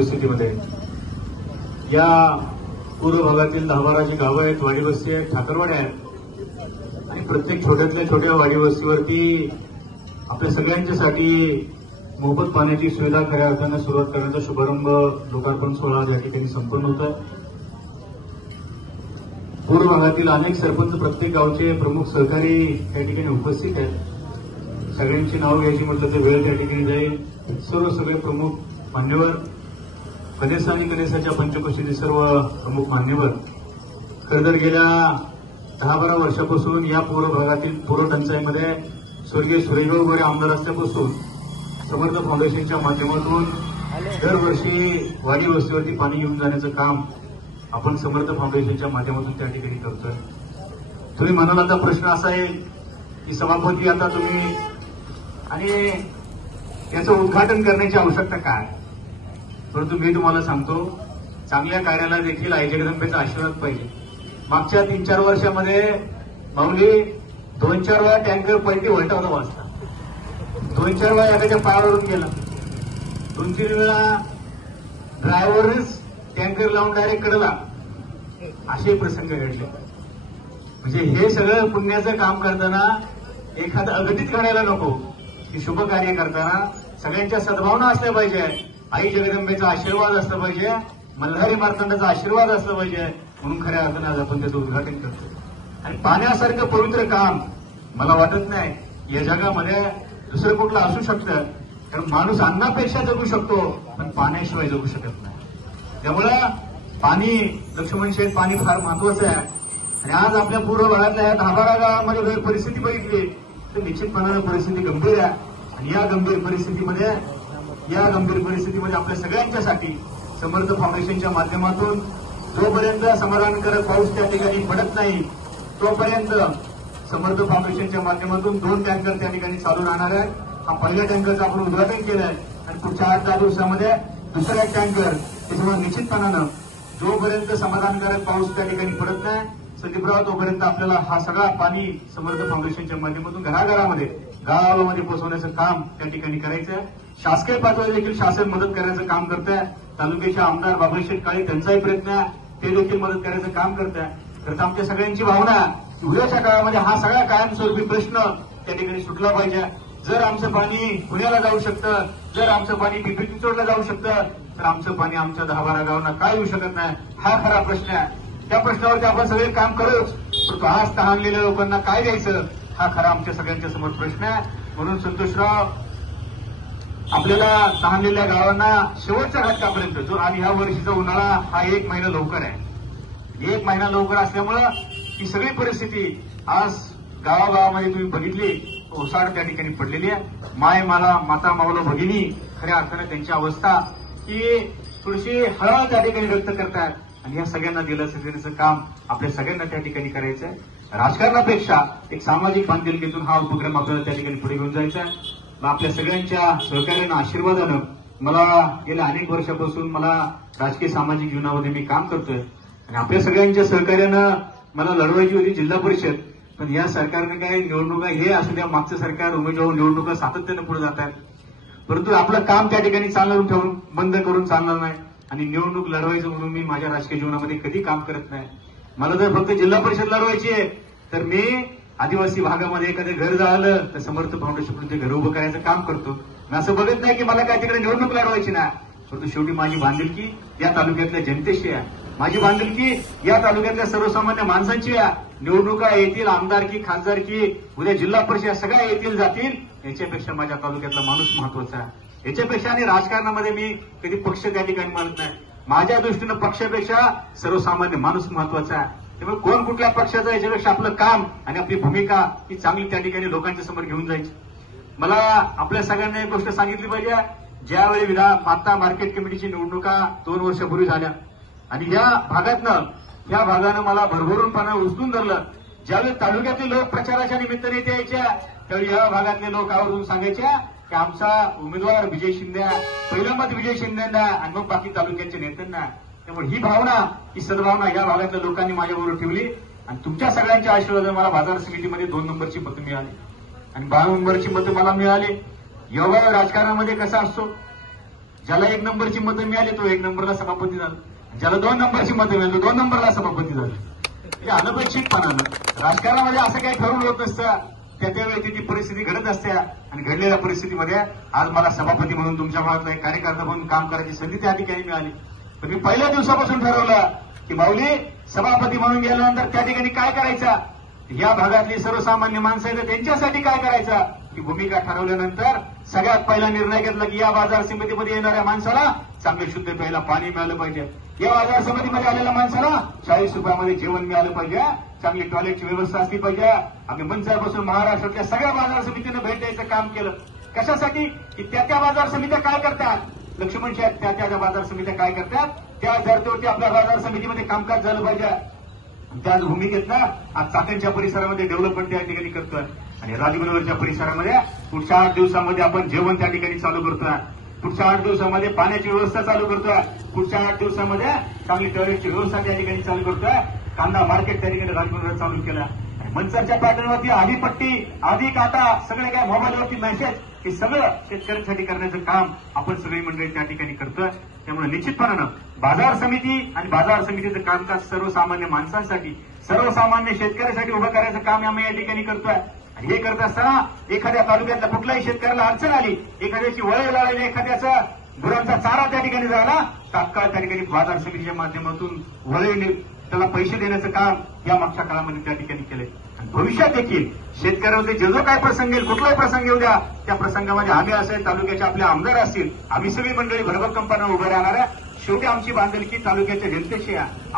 उपस्थितीमध्ये या पूर्व भागातील 10-12 जी गावं आहेत, वाडी वस्ती आहेत, ठाकरवाड्या आहेत आणि प्रत्येक छोट्यातल्या छोट्या वाडी वस्तीवरती आपल्या सगळ्यांच्यासाठी मोफत पाण्याची सुविधा खऱ्या अर्थानं सुरुवात करण्याचा शुभारंभ लोकार्पण सोहळा या ठिकाणी संपन्न होत आहे. पूर्व भागातील अनेक सरपंच, प्रत्येक गावचे प्रमुख सहकारी या ठिकाणी उपस्थित आहेत. सगळ्यांची नावं घ्यायची म्हटलं तर वेळ त्या ठिकाणी जाईल. सगळे प्रमुख मान्यवर, कनेसा आणि कनेसाच्या पंचकोशीचे सर्व प्रमुख मान्यवर, खरं तर गेल्या 10-12 वर्षापासून या पूर्व भागातील पूर्व टंचाईमध्ये स्वर्गीय सुरेशभाऊ गोरे आमदार असल्यापासून समर्थ फाउंडेशनच्या माध्यमातून दरवर्षी वाडी वस्तीवरती पाणी घेऊन जाण्याचं काम आपण समर्थ फाउंडेशनच्या माध्यमातून त्या ठिकाणी करतोय. तुम्ही म्हणाल आता प्रश्न असा आहे की सभापती आता तुम्ही आणि याचं उद्घाटन करण्याची आवश्यकता काय? परंतु मी तुम्हाला सांगतो, चांगल्या कार्याला देखील आई जगदंबेचा आशीर्वाद पाहिजे. मागच्या 3-4 वर्षामध्ये माऊली 2-4 वेळा टँकर पलटी उलटा वाजता, 2-4 वेळा एखाद्या पायावरून गेला, 2-3 वेळा ड्रायव्हरच टँकर लावून डायरेक्ट कडला, असे प्रसंग घडले. म्हणजे हे सगळं पुण्याचं काम करताना एखादं अघटित घडायला नको की शुभ कार्य करताना सगळ्यांच्या सद्भावना असल्या पाहिजे, आई जगदंबेचा आशीर्वाद असला पाहिजे, मल्हारी मार्तंडाचा आशीर्वाद असला पाहिजे. म्हणून खऱ्या अर्थानं आज आपण त्याचं उद्घाटन करतो. आणि पाण्यासारखं पवित्र काम मला वाटत नाही या जगामध्ये दुसरं कुठलं असू शकतं. कारण माणूस अन्नापेक्षा जगू शकतो, पण पाण्याशिवाय जगू शकत नाही. त्यामुळं पाणी, लक्ष्मण शेठ, पाणी फार महत्वाचं आहे. आणि आज आपल्या पूर्व भागातल्या या 10-12 गावामध्ये जर परिस्थिती बघितली तर निश्चितपणानं परिस्थिती गंभीर आहे. आणि या गंभीर परिस्थितीमध्ये आपल्या सगळ्यांच्यासाठी समर्थ फाउंडेशनच्या माध्यमातून जोपर्यंत समाधानकारक पाऊस त्या ठिकाणी पडत नाही तोपर्यंत समर्थ फाउंडेशनच्या माध्यमातून 2 टँकर त्या ठिकाणी चालू राहणार आहे. हा पहिल्या टँकरचं आपण उद्घाटन केलं आहे आणि पुढच्या 8-10 दिवसामध्ये दुसरा टँकर. त्याच्यामुळे निश्चितपणानं जोपर्यंत समाधानकारक पाऊस त्या ठिकाणी पडत नाही संदीपराव, तोपर्यंत आपल्याला हा सगळा पाणी समर्थ फाउंडेशनच्या माध्यमातून घराघरामध्ये, गावागावामध्ये पोहोचवण्याचं काम त्या ठिकाणी करायचं आहे. शासकीय पातळीवर देखील शासन मदत करण्याचं काम करत आहे. तालुक्याचे आमदार बाबूशेठ काळे त्यांचाही प्रयत्न आहे, ते देखील मदत करण्याचं काम करत आहे. तर आमच्या सगळ्यांची भावना की उद्याच्या काळामध्ये हा सगळा कायमस्वरूपी प्रश्न त्या ठिकाणी सुटला पाहिजे. जर आमचं पाणी पुण्याला जाऊ शकतं, जर आमचं पाणी पिंपरी चिंचवडला जाऊ शकतं, तर आमचं पाणी आमच्या 10-12 गावांना काय येऊ शकत नाही? हा खरा प्रश्न आहे. त्या प्रश्नावरती आपण सगळे काम करूच, परंतु आज तहानलेल्या लोकांना काय द्यायचं हा खरा आमच्या सगळ्यांच्या समोर प्रश्न आहे. म्हणून संतोषराव, आपल्याला तहानलेल्या गावांना शेवटच्या घटकापर्यंत जो, आणि ह्या वर्षीचा उन्हाळा हा 1 महिना लवकर आहे. 1 महिना लवकर असल्यामुळं ही सगळी परिस्थिती आज गावागावामध्ये तुम्ही बघितली, ओसाड त्या ठिकाणी पडलेली आहे. माय मला, माता मावलं भगिनी, खऱ्या अर्थानं त्यांची अवस्था ही थोडीशी हळहळ त्या ठिकाणी व्यक्त करतात. आणि या सगळ्यांना दिलासा देण्याचं काम आपल्या सगळ्यांना त्या ठिकाणी करायचं आहे. राजकारणापेक्षा एक सामाजिक बांधिलकीतून हा उपक्रम आपल्याला त्या ठिकाणी पुढे घेऊन जायचा आहे. आपल्या सगळ्यांच्या सहकार्यानं, आशीर्वादानं मला गेल्या अनेक वर्षापासून मला राजकीय सामाजिक जीवनामध्ये मी काम करतोय आणि आपल्या सगळ्यांच्या सहकार्यानं मला लढवायची होती जिल्हा परिषद. पण या सरकारने काय निवडणुका, हे असू द्या, मागचं सरकार उमेदवार निवडणुका सातत्यानं पुढे जात आहेत, परंतु आपलं काम त्या ठिकाणी चालवून ठेवून बंद करून चालणार नाही. आणि निवडणूक लढवायचं म्हणून मी माझ्या राजकीय जीवनामध्ये कधी काम करत नाही. मला जर फक्त जिल्हा परिषद लढवायची आहे तर मी आदिवासी भागामध्ये एखादं घर झालं तर समर्थ फाउंडेशन ते घर उभं करायचं काम करतो. मी असं बघत नाही की मला काय तिकडे निवडणूक लढवायची नाही, परंतु शेवटी माझी बांधिलकी या तालुक्यातल्या जनतेशी आहे, माझी बांधिलकी या तालुक्यातल्या सर्वसामान्य माणसांची आहे. निवडणुका येतील, आमदारकी, खासदारकी, उद्या जिल्हा परिषद सगळ्या येतील जातील, याच्यापेक्षा माझ्या तालुक्यातला माणूस महत्वाचा आहे. याच्यापेक्षा आणि राजकारणामध्ये मी कधी पक्ष त्या ठिकाणी मानत नाही. माझ्या दृष्टीनं पक्षापेक्षा सर्वसामान्य माणूस महत्वाचा आहे. त्यामुळे कोण कुठल्या पक्षाचा, याच्यापेक्षा आपलं काम आणि आपली भूमिका ही चांगली त्या ठिकाणी लोकांच्या समोर घेऊन जायची. मला आपल्या सगळ्यांना एक गोष्ट सांगितली पाहिजे, ज्यावेळी माता मार्केट कमिटीची निवडणुका 2 वर्षापूर्वी झाल्या आणि या भागानं मला भरभरून पानं उचलून धरलं. ज्यावेळी तालुक्यातले लोक प्रचाराच्या निमित्ताने ते यायच्या, त्यावेळी या भागातले लोक आवर्जून सांगायच्या की आमचा उमेदवार विजय शिंदे, पहिलं मत विजय शिंदेंना आणि मग बाकी तालुक्याच्या नेत्यांना. त्यामुळे ही भावना, ही सद्भावना या भागातल्या लोकांनी माझ्याबरोबर ठेवली आणि तुमच्या सगळ्यांच्या आशीर्वादाने मला बाजार समितीमध्ये 2 नंबरची मतं मिळाली आणि 12 नंबरची मतं मला मिळाली. योगा राजकारणामध्ये कसा असतो, ज्याला 1 नंबरची मतं मिळाली तो 1 नंबरला सभापती झाला, ज्याला 2 नंबरची मतं मिळाली तो 2 नंबरला सभापती झाला. म्हणजे अनपेक्षितपणानं राजकारणामध्ये असं काही ठरवून होत नसतं. त्या वेळी ती परिस्थिती घडत असते आणि घडलेल्या परिस्थितीमध्ये आज मला सभापती म्हणून तुमच्या भागातला एक कार्यकर्ता म्हणून काम करायची संधी त्या ठिकाणी मिळाली. तर मी पहिल्या दिवसापासून ठरवलं की माऊली सभापती म्हणून गेल्यानंतर त्या ठिकाणी काय करायचं, या भागातली सर्वसामान्य माणसं आहेत त्यांच्यासाठी काय करायचं, ही भूमिका ठरवल्यानंतर सगळ्यात पहिला निर्णय घेतला की या बाजार समितीमध्ये येणाऱ्या माणसाला चांगले शुद्ध प्यायला पाणी मिळालं पाहिजे, या बाजार समितीमध्ये आलेल्या माणसाला 40 रुपयामध्ये जेवण मिळालं पाहिजे, चांगली टॉयलेटची व्यवस्था असली पाहिजे. आम्ही मंचापासून महाराष्ट्रातल्या सगळ्या बाजार समितीनं भेट द्यायचं काम केलं. कशासाठी की त्या बाजार समित्या काय करतात, लक्ष्मण साहेब त्या बाजार समित्या काय करतात, त्या धर्तीवरती आपल्या बाजार समितीमध्ये कामकाज झालं पाहिजे. त्याच भूमिकेतनं आज चाकणच्या परिसरामध्ये डेव्हलपमेंट त्या ठिकाणी करतोय आणि राजगुरुवरच्या परिसरामध्ये पुढच्या 8 दिवसामध्ये आपण जेवण त्या ठिकाणी चालू करतोय, पुढच्या 8 दिवसामध्ये पाण्याची व्यवस्था चालू करतोय, पुढच्या 8 दिवसामध्ये चांगली टॉयलेटची व्यवस्था त्या ठिकाणी चालू करतोय, कांदा मार्केट त्या ठिकाणी राजगुरुवर चालू केलं. मंचरच्या पॅटर्नवरती आधी पट्टी आधी काटा सगळे काय मोबाईलवरती मेसेज हे सगळं शेतकऱ्यांसाठी करण्याचं काम आपण सगळी मंडळी त्या ठिकाणी करतोय. त्यामुळे निश्चितपणानं बाजार समिती आणि बाजार समितीचं कामकाज सर्वसामान्य माणसांसाठी सर्वसामान्य शेतकऱ्यासाठी उभं करायचं काम आम्ही या ठिकाणी करतोय. आणि हे करत असताना एखाद्या तालुक्यातल्या कुठल्याही शेतकऱ्याला अडचण आली, एखाद्याची वळण लागली, एखाद्याचा गुरांचा चारा त्या ठिकाणी झाला, तात्काळ त्या ठिकाणी बाजार समितीच्या माध्यमातून वळण त्याला पैसे देण्याचं काम या मागच्या काळामध्ये त्या ठिकाणी केलंय. भविष्यात देखील शेतकऱ्यांचे जो काय प्रसंग येईल, कुठलाही प्रसंग येऊ द्या, त्या प्रसंगामध्ये आम्ही असेल, तालुक्याचे आपले आमदार असतील, आम्ही सगळी मंडळी भरभक्कमपणे उभे राहणार आहे. शेवटी आमची बांधिलकी तालुक्याच्या जनतेशी आहे.